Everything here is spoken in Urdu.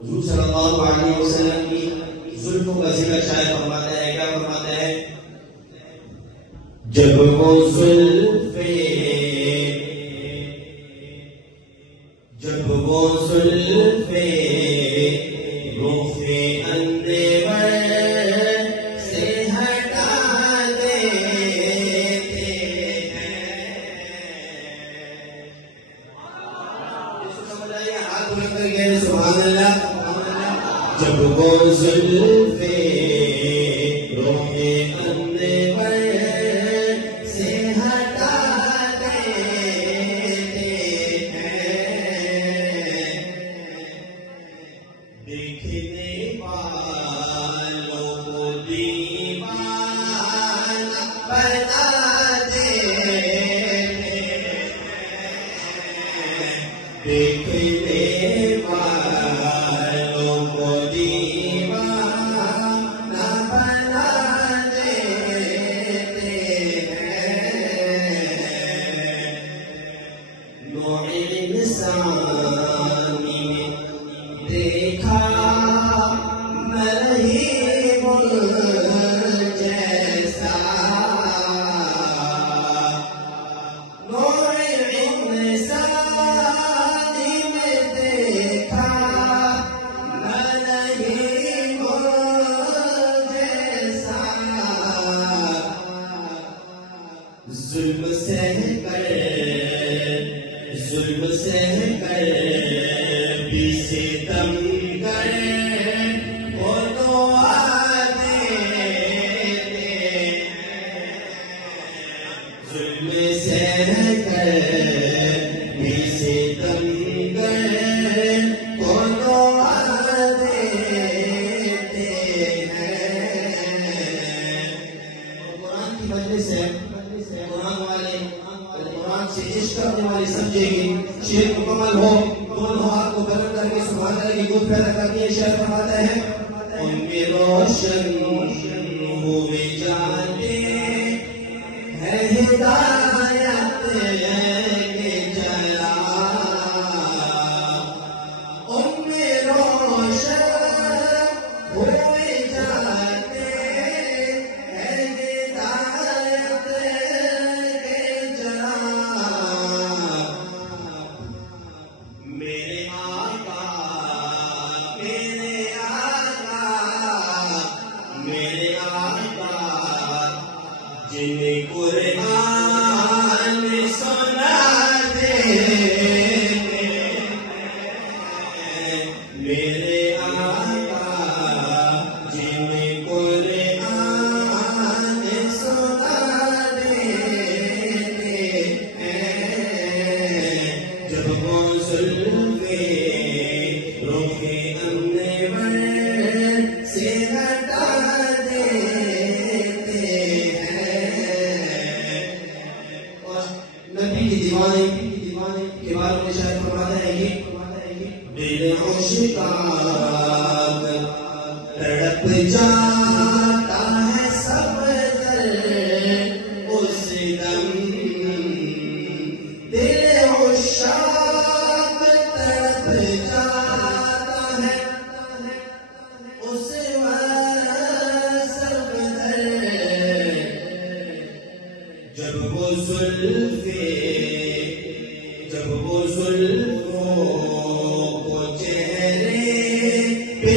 حضور صلی اللہ علیہ وسلم کی زلفوں کا ذکر شاید فرماتا ہے، کیا فرماتا ہے؟ جب وہ زلفیں رخ اندیور سے ہٹا دیتے ہیں۔ سمجھ آئیے، ہاتھ بلند کر کے سبحان اللہ۔ جب وہ زلفیں رخ اندیور سے ہٹا دیتے ہیں، دیکھنے والوں کو دیوانہ بنا دیتے ہیں، دیکھنے والوں کو دیوانہ بنا دیتے ہیں۔ نوع انسانی میں دیکھا مرہیم جیسا، نوع انسانی میں دیکھا مرہیم جیسا، ظلم سہ کر بھی ستم گر وہ دعا دیتے ہیں، ظلم سہ کر بھی ستم گر وہ دعا دیتے ہیں۔ قرآن کی مجلس ہے، قرآن والے قرآن سے عشق کرنے والے سمجھے گی، شعر مکمل ہو، دونوں ہاتھ کو بلند کر کے سبحان اللہ کی گود پیدا کرتی ہے۔ شعر فرماتا ہے، ان میں روشن ہوئے جاتے ہیں ہدایت کے جلا، ان میں روشن ہوئے جاتے ہیں ہدایت کے جلا، میرے آقا جنہیں قرآن سنا دیتے ہیں، میرے آقا جنہیں قرآن سنا دیتے ہیں، جب وہ زلفیں رخ اندیور سے ہٹا دیتے ہیں۔ اور نبی کی دیوانے کے بارے میں شاید فرماتا ہے کہ دل عاشقان تڑپ جاتا ہے سب در اس دم، دل عاشق تڑپ جاتا ہے اس وقت سب در، جب وہ زلفوں کو چہرے پہ